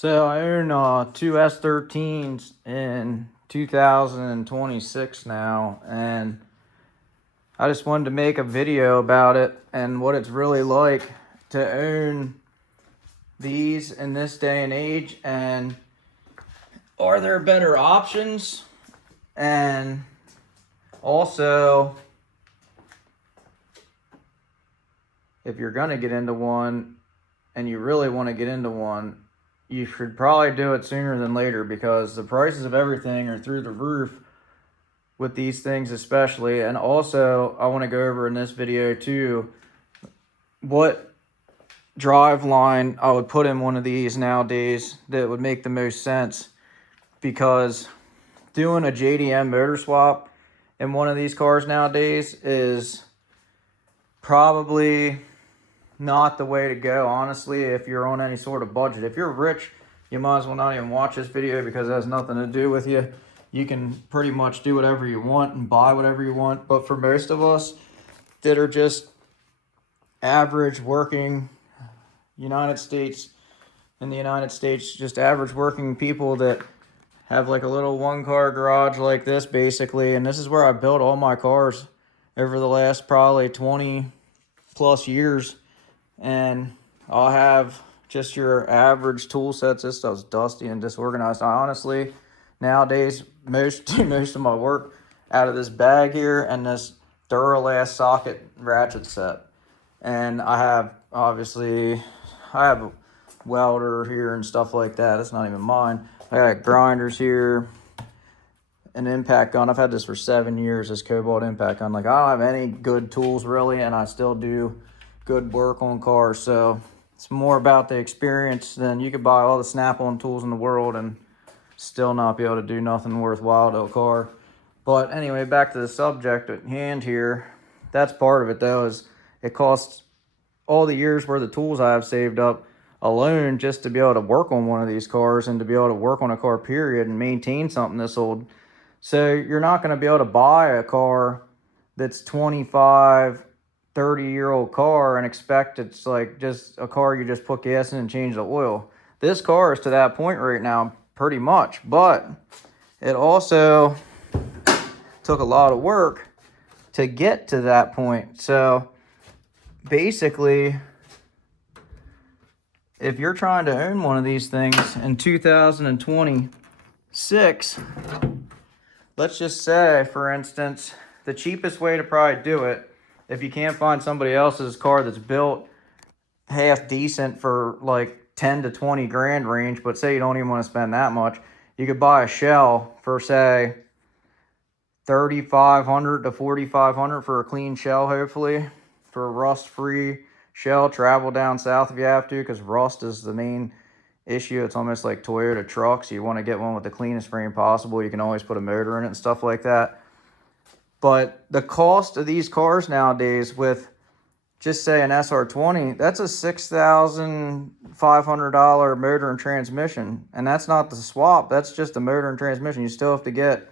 So I own two S13s in 2026 now, and I just wanted to make a video about it and what it's really like to own these in this day and age, and are there better options? And also, if you're gonna get into one and you really want to get into one, you should probably do it sooner than later, because the prices of everything are through the roof with these things especially. And also, I want to go over in this video too what drive line I would put in one of these nowadays that would make the most sense, because doing a JDM motor swap in one of these cars nowadays is probably not the way to go, honestly, if you're on any sort of budget. If you're rich, you might as well not even watch this video, because it has nothing to do with you. You can pretty much do whatever you want and buy whatever you want. But for most of us that are just average working United States, just average working people that have like a little one-car garage like this, basically. And this is where I built all my cars over the last probably 20 plus years. And I'll have just your average tool sets. This stuff's dusty and disorganized. I honestly, nowadays, most of my work out of this bag here and this Duralast socket ratchet set. And I have, obviously, I have a welder here and stuff like that. It's not even mine. I got grinders here, an impact gun. I've had this for 7 years, this Cobalt impact gun. Like, I don't have any good tools really, and I still do good work on cars. So it's more about the experience than you could buy all the Snap-on tools in the world and still not be able to do nothing worthwhile to a car. But anyway, back to the subject at hand here. That's part of it, though, is it costs all the years worth of tools I have saved up alone just to be able to work on one of these cars and to be able to work on a car, period, and maintain something this old. So you're not going to be able to buy a car that's 25, 30-year-old car and expect it's like just a car you just put gas in and change the oil. This car is to that point right now, pretty much. But it also took a lot of work to get to that point. So basically, if you're trying to own one of these things in 2026, let's just say, for instance, the cheapest way to probably do it, if you can't find somebody else's car that's built half decent for like 10 to 20 grand range, but say you don't even want to spend that much, you could buy a shell for, say, 3,500 to 4,500 for a clean shell, hopefully, for a rust-free shell. Travel down south if you have to, because rust is the main issue. It's almost like Toyota trucks. You want to get one with the cleanest frame possible. You can always put a motor in it and stuff like that. But the cost of these cars nowadays, with just say an SR20, that's a $6,500 motor and transmission. And that's not the swap. That's just the motor and transmission. You still have to get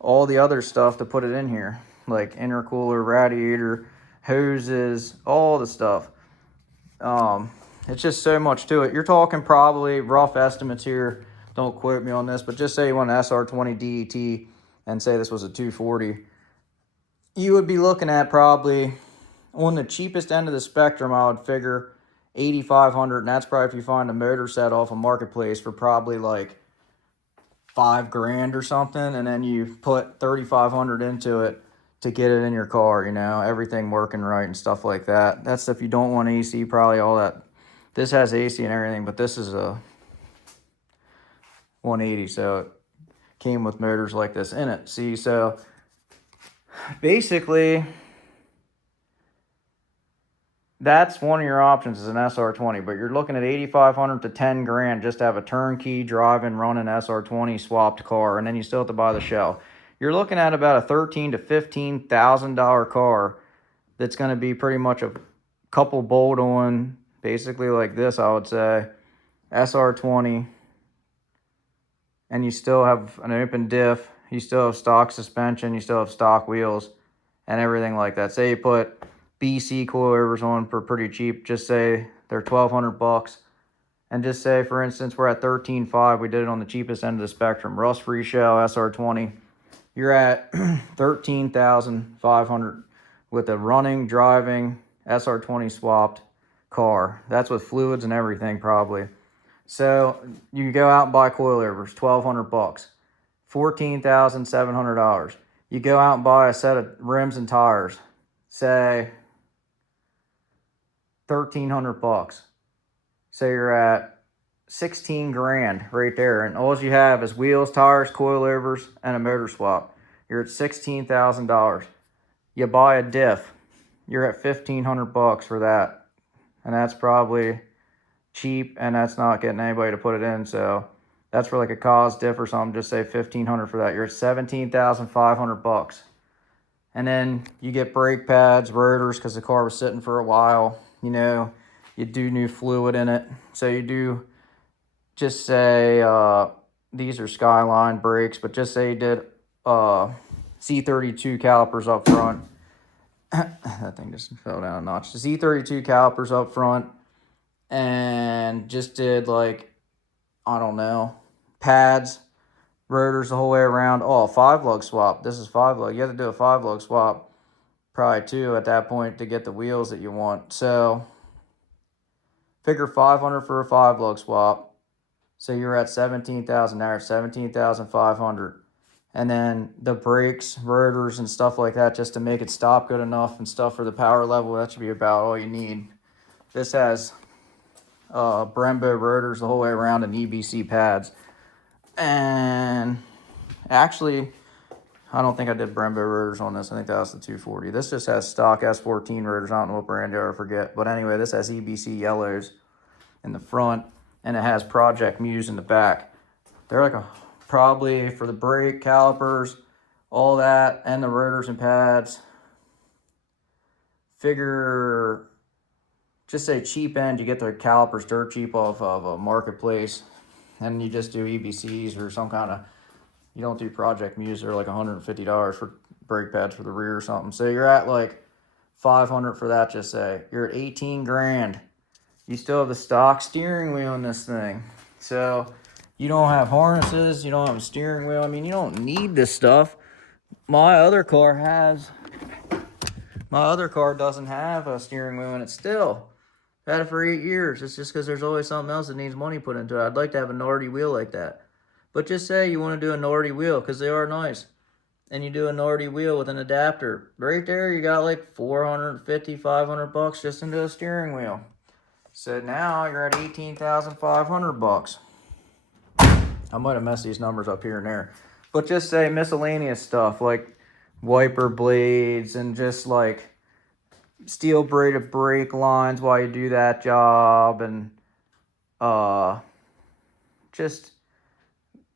all the other stuff to put it in here, like intercooler, radiator, hoses, all the stuff. It's just so much to it. You're talking probably rough estimates here. Don't quote me on this, but just say you want an SR20 DET and say this was a 240. You would be looking at probably, on the cheapest end of the spectrum, I would figure 8,500, and that's probably if you find a motor set off a marketplace for probably like $5 grand or something, and then you put 3,500 into it to get it in your car, you know, everything working right and stuff like that. That's if you don't want AC, probably all that. This has AC and everything, but this is a 180, so it came with motors like this in it. See, so basically, that's one of your options, is an SR20, but you're looking at 8,500 to 10 grand just to have a turnkey driving, running SR20 swapped car, and then you still have to buy the shell. You're looking at about a $13,000 to $15,000 car that's going to be pretty much a couple bolt-on, basically like this, I would say, SR20, and you still have an open diff, you still have stock suspension, you still have stock wheels, and everything like that. Say you put BC coilovers on for pretty cheap, just say they're $1,200, and just say, for instance, we're at 13.5. We did it on the cheapest end of the spectrum. Rust-free shell SR20. You're at 13,500 with a running, driving SR20 swapped car. That's with fluids and everything probably. So you go out and buy coilovers, $1,200, $14,700. You go out and buy a set of rims and tires, say $1,300. So you're at 16 grand right there, and all you have is wheels, tires, coilovers, and a motor swap. You're at $16,000. You buy a diff, you're at $1,500 for that, and that's probably cheap, and that's not getting anybody to put it in. So that's for like a cause diff or something. Just say $1,500 for that. You're at $17,500. And then you get brake pads, rotors, because the car was sitting for a while. You know, you do new fluid in it. So you do, just say, these are Skyline brakes, but just say you did Z32 calipers up front. That thing just fell down a notch. Z32 calipers up front, and just did like, I don't know, pads, rotors the whole way around. Oh, 5-lug swap. This is 5-lug. You have to do a 5-lug swap probably too at that point to get the wheels that you want. So figure $500 for a 5-lug swap. So you're at 17,000 there, 17,500. And then the brakes, rotors, and stuff like that, just to make it stop good enough and stuff for the power level, that should be about all you need. This has Brembo rotors the whole way around and EBC pads. And actually, I don't think I did Brembo rotors on this. I think that was the 240. This just has stock S14 rotors. I don't know what brand they are, I forget. But anyway, this has EBC yellows in the front, and it has Project Muse in the back. They're like probably for the brake calipers, all that, and the rotors and pads. Figure, just say cheap end, you get the calipers dirt cheap off of a marketplace, and you just do EBCs or some kind of, you don't do Project Muse, they're like $150 for brake pads for the rear or something. So you're at like $500 for that, just say. You're at 18 grand. You still have the stock steering wheel in this thing. So you don't have harnesses, you don't have a steering wheel. I mean, you don't need this stuff. My other car doesn't have a steering wheel, and it's still had it for 8 years. It's just because there's always something else that needs money put into it. I'd like to have a Nardi wheel like that. But just say you want to do a Nardi wheel because they are nice. And you do a Nardi wheel with an adapter. Right there, you got like $450, $500 just into a steering wheel. So now you're at $18,500. I might have messed these numbers up here and there. But just say miscellaneous stuff like wiper blades and just like steel braided brake lines while you do that job, and just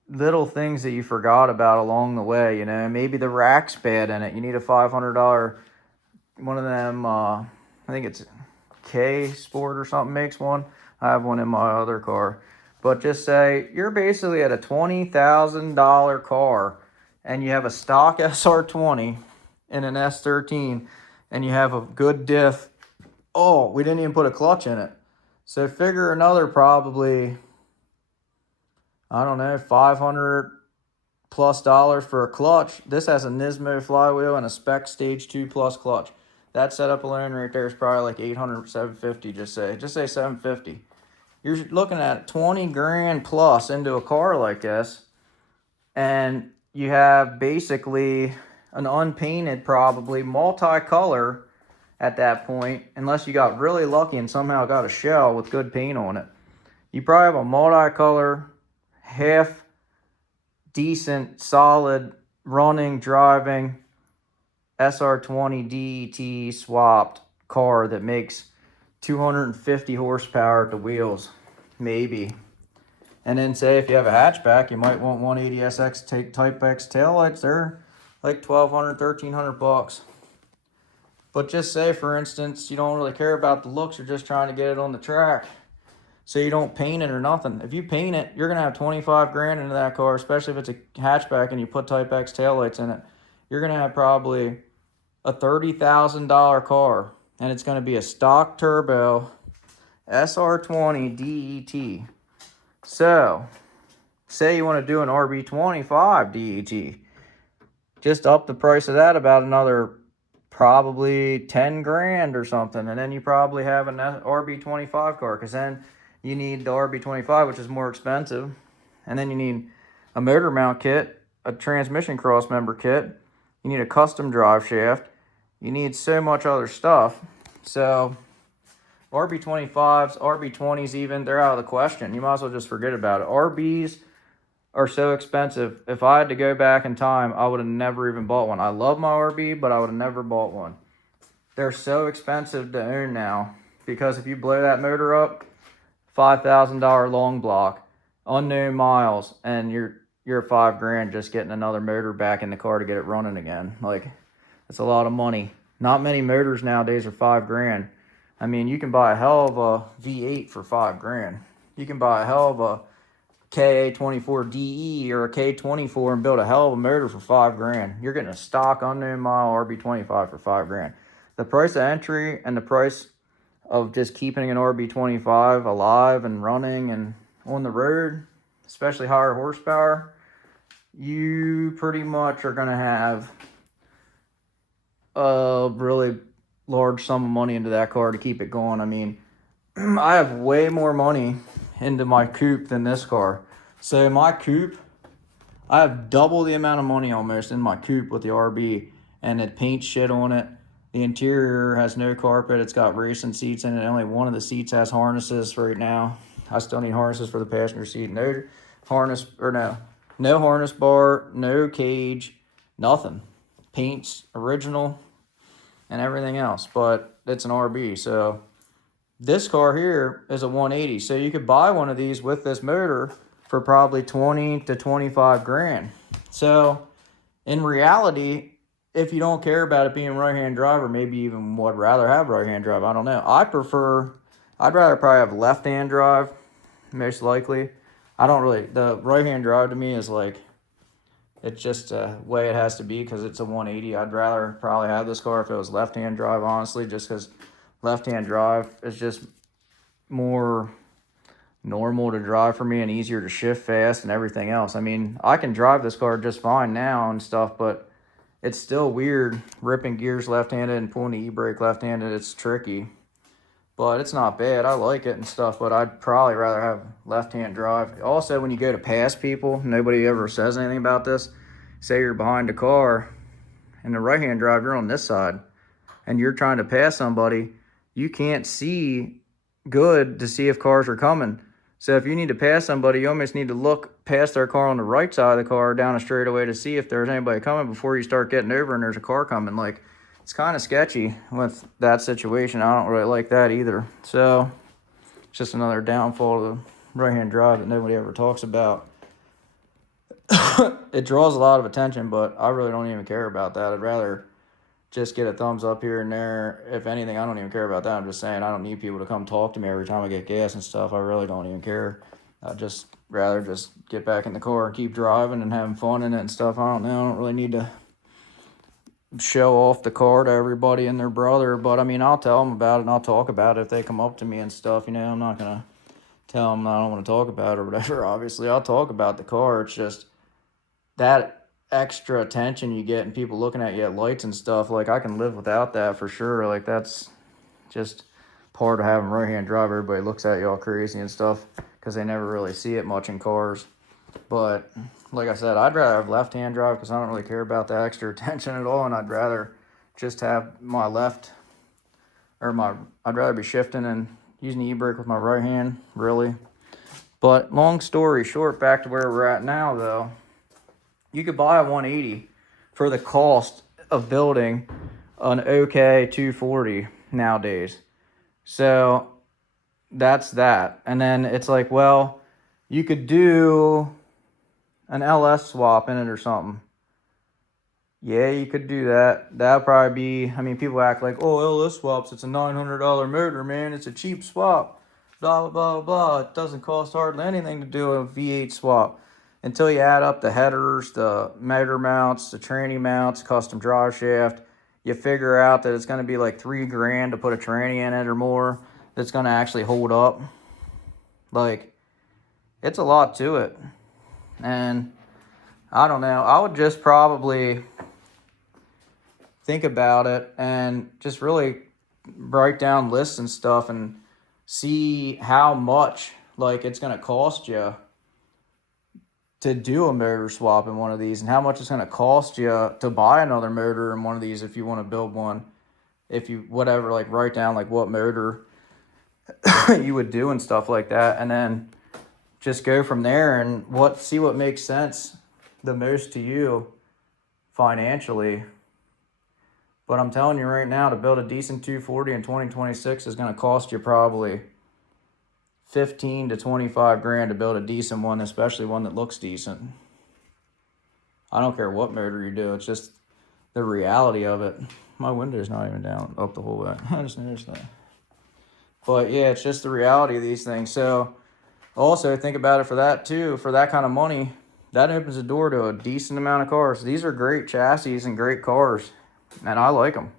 little things that you forgot about along the way. You know, maybe the rack's bad in it. You need a $500 one of them. I think it's K Sport or something makes one. I have one in my other car. But just say you're basically at a $20,000 car, and you have a stock SR20 and an S13, and you have a good diff. Oh, we didn't even put a clutch in it. So figure another probably, I don't know, $500 plus for a clutch. This has a Nismo flywheel and a spec stage 2 plus clutch. That setup alone right there is probably like $800, $750. Just say $750. You're looking at 20 grand plus into a car like this, and you have basically an unpainted, probably multicolor at that point, unless you got really lucky and somehow got a shell with good paint on it. You probably have a multicolor, half decent, solid, running, driving SR20 DET swapped car that makes 250 horsepower at the wheels, maybe. And then say if you have a hatchback, you might want 180SX Type X taillights. They're like $1,200, $1,300. But just say, for instance, you don't really care about the looks, you're just trying to get it on the track. So you don't paint it or nothing. If you paint it, you're gonna have 25 grand into that car, especially if it's a hatchback and you put Type X taillights in it. You're gonna have probably a $30,000 car, and it's gonna be a stock turbo SR20 DET. So, say you want to do an RB25 DET. Just up the price of that about another probably 10 grand or something. And then you probably have an RB25 car, because then you need the RB25, which is more expensive. And then you need a motor mount kit, a transmission cross member kit. You need a custom drive shaft. You need so much other stuff. So RB25s, RB20s even, they're out of the question. You might as well just forget about it. RBs are so expensive. If I had to go back in time, I would have never even bought one. I love my RB, but I would have never bought one. They're so expensive to own now, because if you blow that motor up, $5,000 long block, unknown miles, and you're 5 grand just getting another motor back in the car to get it running again. Like, it's a lot of money. Not many motors nowadays are 5 grand. I mean, you can buy a hell of a V8 for 5 grand. You can buy a hell of a KA24DE or a K24 and build a hell of a motor for 5 grand. You're getting a stock unknown mile RB25 for 5 grand. The price of entry and the price of just keeping an RB25 alive and running and on the road, especially higher horsepower, you pretty much are going to have a really large sum of money into that car to keep it going. I mean, I have way more money into my coupe than this car. So my coupe, I have double the amount of money almost in my coupe with the RB, and it paints shit on it. The interior has no carpet. It's got racing seats in it. Only one of the seats has harnesses right now. I still need harnesses for the passenger seat. No harness, or no harness bar, no cage, nothing. Paint's original and everything else, but it's an RB. So this car here is a 180. So you could buy one of these with this motor for probably 20 to 25 grand. So in reality, if you don't care about it being right-hand drive, or maybe even would rather have right-hand drive, I don't know. I'd rather probably have left-hand drive, most likely. The right-hand drive to me is like, it's just the way it has to be because it's a 180. I'd rather probably have this car if it was left-hand drive, honestly, just because left-hand drive is just more normal to drive for me and easier to shift fast and everything else. I mean, I can drive this car just fine now and stuff, but it's still weird ripping gears left-handed and pulling the e-brake left-handed. It's tricky, but it's not bad. I like it and stuff, but I'd probably rather have left-hand drive. Also, when you go to pass people, nobody ever says anything about this. Say you're behind a car and the right-hand drive, you're on this side, and you're trying to pass somebody, you can't see good to see if cars are coming. So if you need to pass somebody, you almost need to look past their car on the right side of the car down a straightaway to see if there's anybody coming before you start getting over and there's a car coming. Like, it's kind of sketchy with that situation. I don't really like that either. So it's just another downfall of the right-hand drive that nobody ever talks about. It draws a lot of attention, but I really don't even care about that. I'd rather just get a thumbs up here and there. If anything, I don't even care about that. I'm just saying, I don't need people to come talk to me every time I get gas and stuff. I really don't even care. I'd just rather just get back in the car and keep driving and having fun in it and stuff. I don't know. I don't really need to show off the car to everybody and their brother. But, I mean, I'll tell them about it and I'll talk about it if they come up to me and stuff. You know, I'm not going to tell them I don't want to talk about it or whatever. Obviously, I'll talk about the car. It's just that extra attention you get and people looking at you at lights and stuff, like, I can live without that for sure. Like, that's just part of having right-hand drive. Everybody looks at you all crazy and stuff because they never really see it much in cars. But like I said, I'd rather have left-hand drive because I don't really care about the extra attention at all, and I'd rather just have my I'd rather be shifting and using the e-brake with my right hand, really. But long story short, back to where we're at now, though. You could buy a 180 for the cost of building an OK 240 nowadays. So that's that. And then it's like, well, you could do an LS swap in it or something. Yeah, you could do that. That'd probably be, I mean, people act like, oh, LS swaps, it's a $900 motor, man. It's a cheap swap. Blah, blah, blah, blah. It doesn't cost hardly anything to do a V8 swap. Until you add up the headers, the motor mounts, the tranny mounts, custom drive shaft, you figure out that it's going to be like $3 grand to put a tranny in it or more. that's going to actually hold up. Like, it's a lot to it. And I don't know. I would just probably think about it and just really write down lists and stuff and see how much like it's going to cost you to do a motor swap in one of these, and how much it's going to cost you to buy another motor in one of these if you want to build one. If you whatever, like write down like what motor you would do and stuff like that, and then just go from there and see what makes sense the most to you financially. But I'm telling you right now, to build a decent 240 in 2026 is going to cost you probably 15 to 25 grand to build a decent one, especially one that looks decent. I don't care what motor you do. It's just the reality of it. My window's not even down up the whole way. I just noticed that. But yeah, it's just the reality of these things. So also think about it for that too. For that kind of money, that opens the door to a decent amount of cars. These are great chassis and great cars, and I like them.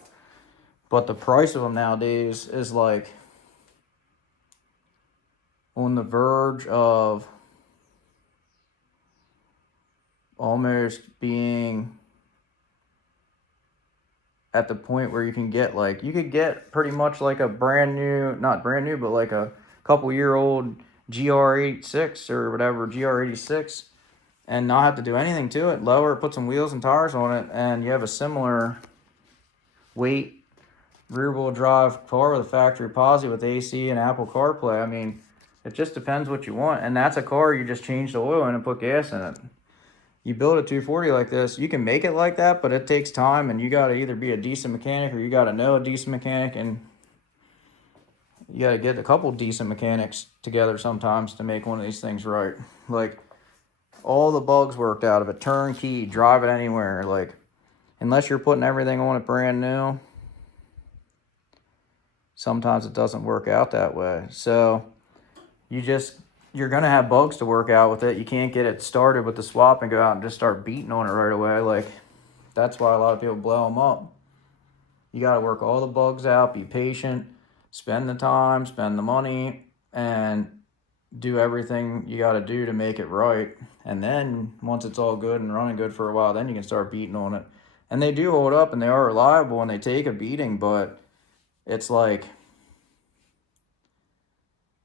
But the price of them nowadays is like on the verge of almost being at the point where you can get like, you could get pretty much like a brand new, not brand new, but like a couple year old GR86 or whatever, GR86, and not have to do anything to it. Lower, put some wheels and tires on it, and you have a similar weight rear wheel drive car with a factory posi with AC and Apple CarPlay. I mean, it just depends what you want. And that's a car you just change the oil in and put gas in it. You build a 240 like this, you can make it like that, but it takes time, and you got to either be a decent mechanic or you got to know a decent mechanic, and you got to get a couple decent mechanics together sometimes to make one of these things right. Like, all the bugs worked out of it, turnkey, drive it anywhere. Like, unless you're putting everything on it brand new, sometimes it doesn't work out that way. So you're going to have bugs to work out with it. You can't get it started with the swap and go out and just start beating on it right away. Like, that's why a lot of people blow them up. You got to work all the bugs out, be patient, spend the time, spend the money, and do everything you got to do to make it right. And then once it's all good and running good for a while, then you can start beating on it. And they do hold up, and they are reliable, and they take a beating, but it's like,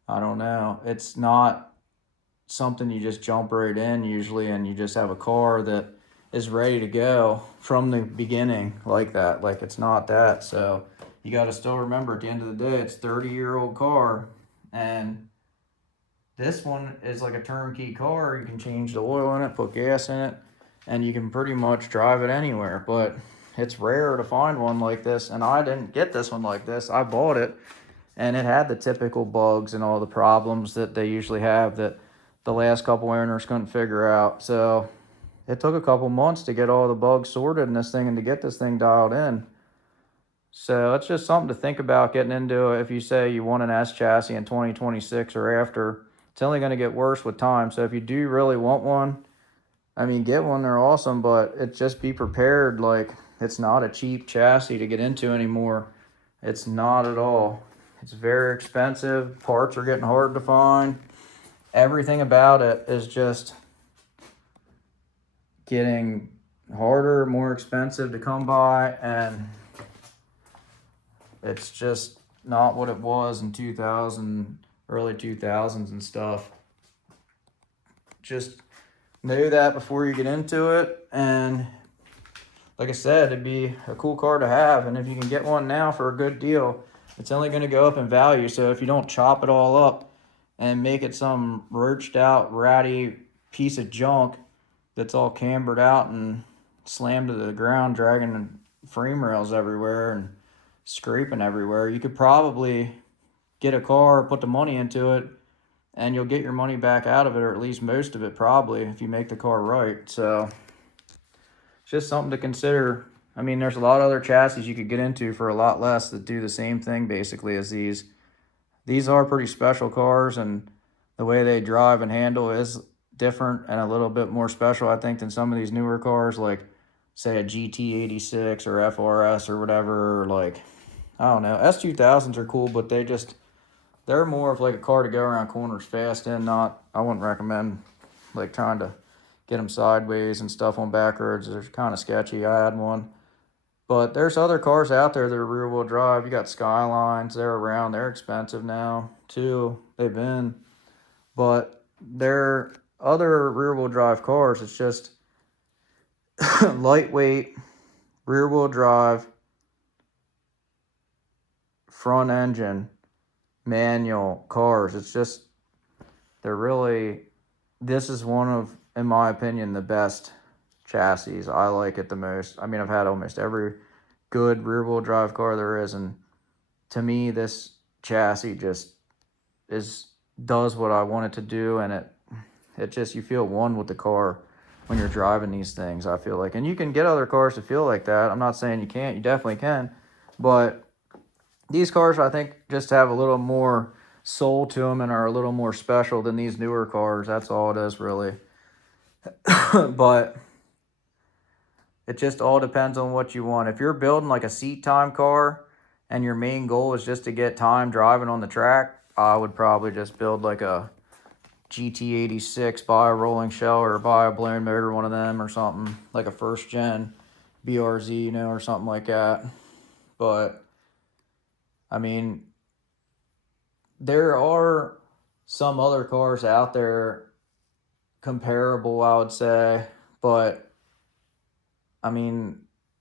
I don't know. It's not something you just jump right in usually, and you just have a car that is ready to go from the beginning like that. Like, it's not that. So you got to still remember, at the end of the day, it's a 30-year-old car, and this one is like a turnkey car. You can change the oil in it, put gas in it, and you can pretty much drive it anywhere. But it's rare to find one like this, and I didn't get this one like this. I bought it, and it had the typical bugs and all the problems that they usually have that the last couple owners couldn't figure out. So it took a couple months to get all the bugs sorted in this thing and to get this thing dialed in. So it's just something to think about getting into if you say you want an S chassis in 2026 or after. It's only going to get worse with time. So if you do really want one, I mean, get one. They're awesome, but just be prepared. Like, it's not a cheap chassis to get into anymore. It's not at all. It's very expensive. Parts are getting hard to find. Everything about it is just getting harder, more expensive to come by, and it's just not what it was in 2000, early 2000s and stuff. Just know that before you get into it, and like I said, it'd be a cool car to have, and if you can get one now for a good deal, it's only going to go up in value. So if you don't chop it all up and make it some roached out, ratty piece of junk that's all cambered out and slammed to the ground, dragging frame rails everywhere and scraping everywhere, you could probably get a car, put the money into it, and you'll get your money back out of it, or at least most of it probably, if you make the car right. So it's just something to consider. I mean, there's a lot of other chassis you could get into for a lot less that do the same thing basically as these. These are pretty special cars, and the way they drive and handle is different and a little bit more special, I think, than some of these newer cars, like, say, a GT86 or FRS or whatever. Or like, I don't know. S2000s are cool, but they just they're more of like a car to go around corners fast in. Not, I wouldn't recommend like trying to get them sideways and stuff on back roads. They're kind of sketchy. I had one. But there's other cars out there that are rear wheel drive. You got Skylines, they're around, they're expensive now too. They've been. But they're other rear wheel drive cars. It's just lightweight, rear wheel drive, front engine, manual cars. It's just, they're really, this is one of, in my opinion, the best chassis. I like it the most. I mean, I've had almost every good rear wheel drive car there is, and to me, this chassis just does what I want it to do, and it just, you feel one with the car when you're driving these things, I feel like. And you can get other cars to feel like that. I'm not saying you can't. You definitely can. But these cars, I think, just have a little more soul to them and are a little more special than these newer cars. That's all it is, really. But it just all depends on what you want. If you're building like a seat time car and your main goal is just to get time driving on the track, I would probably just build like a GT86, buy a rolling shell or buy a blown motor, one of them or something, like a first gen BRZ, you know, or something like that. But I mean, there are some other cars out there comparable, I would say, but I mean,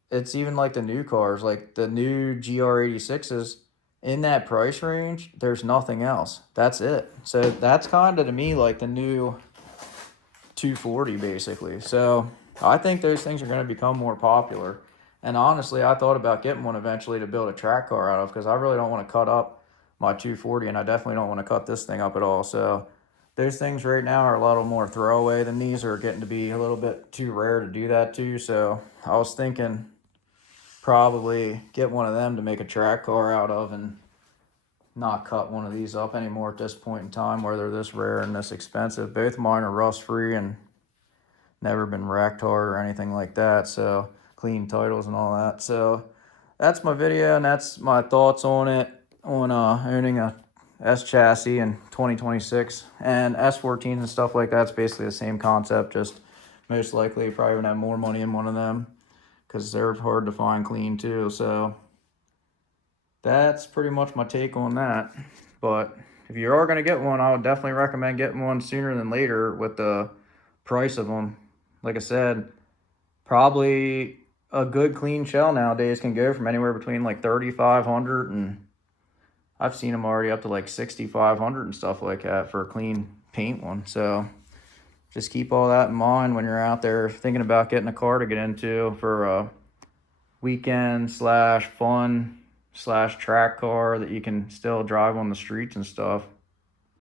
it's even like the new cars, like the new GR86s. In that price range, there's nothing else. That's it. So that's kind of, to me, like the new 240 basically. So I think those things are going to become more popular. And honestly, I thought about getting one eventually to build a track car out of, because I really don't want to cut up my 240, and I definitely don't want to cut this thing up at all. So those things right now are a little more throwaway than these, are getting to be a little bit too rare to do that too. So I was thinking probably get one of them to make a track car out of, and not cut one of these up anymore at this point in time where they're this rare and this expensive. Both of mine are rust free and never been wrecked hard or anything like that, so clean titles and all that. So that's my video, and that's my thoughts on it, on owning a S chassis in 2026. And S14s and stuff like that's basically the same concept, just most likely probably gonna have more money in one of them because they're hard to find clean too. So that's pretty much my take on that. But if you are going to get one, I would definitely recommend getting one sooner than later with the price of them. Like I said, probably a good clean shell nowadays can go from anywhere between like 3,500 and I've seen them already up to like 6,500 and stuff like that for a clean paint one. So just keep all that in mind when you're out there thinking about getting a car to get into for a weekend / fun / track car that you can still drive on the streets and stuff.